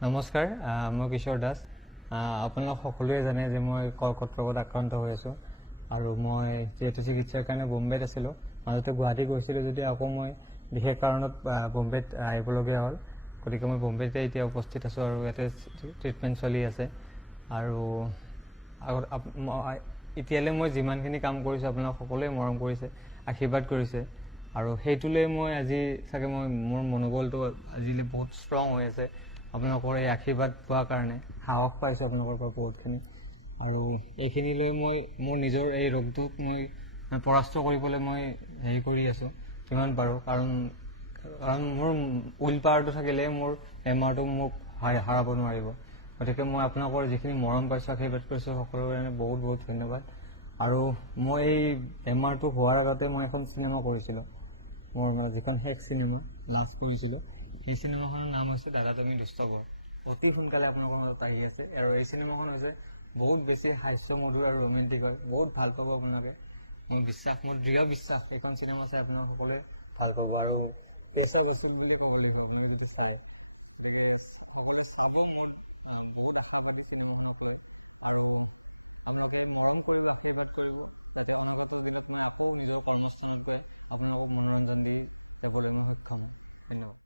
নমস্কাৰ, মই কিশোৰ দাস। আপোনালোক সকলোৱে জানে যে মই কৰ্কট ৰোগত আক্ৰান্ত হৈ আছোঁ আৰু মই যিহেতু চিকিৎসাৰ কাৰণে বোম্বেত আছিলোঁ, মাজতে গুৱাহাটী গৈছিলোঁ যদিও আকৌ মই বিশেষ কাৰণত বোম্বেত আহিবলগীয়া হ'ল। গতিকে মই বোম্বেতে এতিয়া উপস্থিত আছোঁ আৰু ইয়াতে ট্ৰিটমেণ্ট চলি আছে। আৰু এতিয়ালৈ মই যিমানখিনি কাম কৰিছোঁ আপোনালোক সকলোৱে মৰম কৰিছে, আশীৰ্বাদ কৰিছে আৰু সেইটোলৈ মই আজি চাগে মোৰ মনোবলটো আজিলৈ বহুত ষ্ট্ৰং হৈ আছে। আপোনালোকৰ এই আশীৰ্বাদ পোৱাৰ কাৰণে সাহস পাইছোঁ আপোনালোকৰ পৰা বহুতখিনি। আৰু এইখিনিলৈ মই মোৰ নিজৰ এই ৰোগটোক মই পৰাস্ত কৰিবলৈ মই হেৰি কৰি আছোঁ যিমান পাৰোঁ, কাৰণ মোৰ উইল পাৱাৰটো থাকিলে মোৰ বেমাৰটো মোক হাৰাব নোৱাৰিব। গতিকে মই আপোনালোকৰ যিখিনি মৰম পাইছোঁ, আশীৰ্বাদ কৰিছোঁ, সকলোৰে কাৰণে বহুত বহুত ধন্যবাদ। আৰু মই এই বেমাৰটো হোৱাৰ আগতে মই এখন চিনেমা কৰিছিলোঁ, মোৰ যিখন শেষ চিনেমা লাষ্ট কৰিছিলোঁ, সেই চিনেমাখনৰ নাম হৈছে দাদা তুমি দুষ্ট বৰ। অতি সোনকালে আপোনালোকৰ মাজত আহি আছে আৰু এই চিনেমাখন হৈছে বহুত বেছি হাস্যমধুৰ আৰু ৰোমেণ্টিক হয়। বহুত ভাল পাব আপোনালোকে। মোৰ দৃঢ় বিশ্বাস এইখন চিনেমা চাই আপোনালোক সকলোৱে ভাল পাব আৰু পেচা বাচুল বুলিয়ে ক'ব লাগিব আপোনালোকে যদি চায়। গতিকে সকলোৱে চাব। মোৰ বহুত আশাবাদী চিনেমাখনক লৈ আৰু আপোনালোকে মৰম কৰিব, আশীৰ্বাদ কৰিব, যাতে অনাগত দিনত মই আকৌ নিজৰ কৰ্মস্থানত গৈ আপোনালোকক মনোৰঞ্জন দি যাবলৈ মই সক্ষম হওঁ। ধন্যবাদ।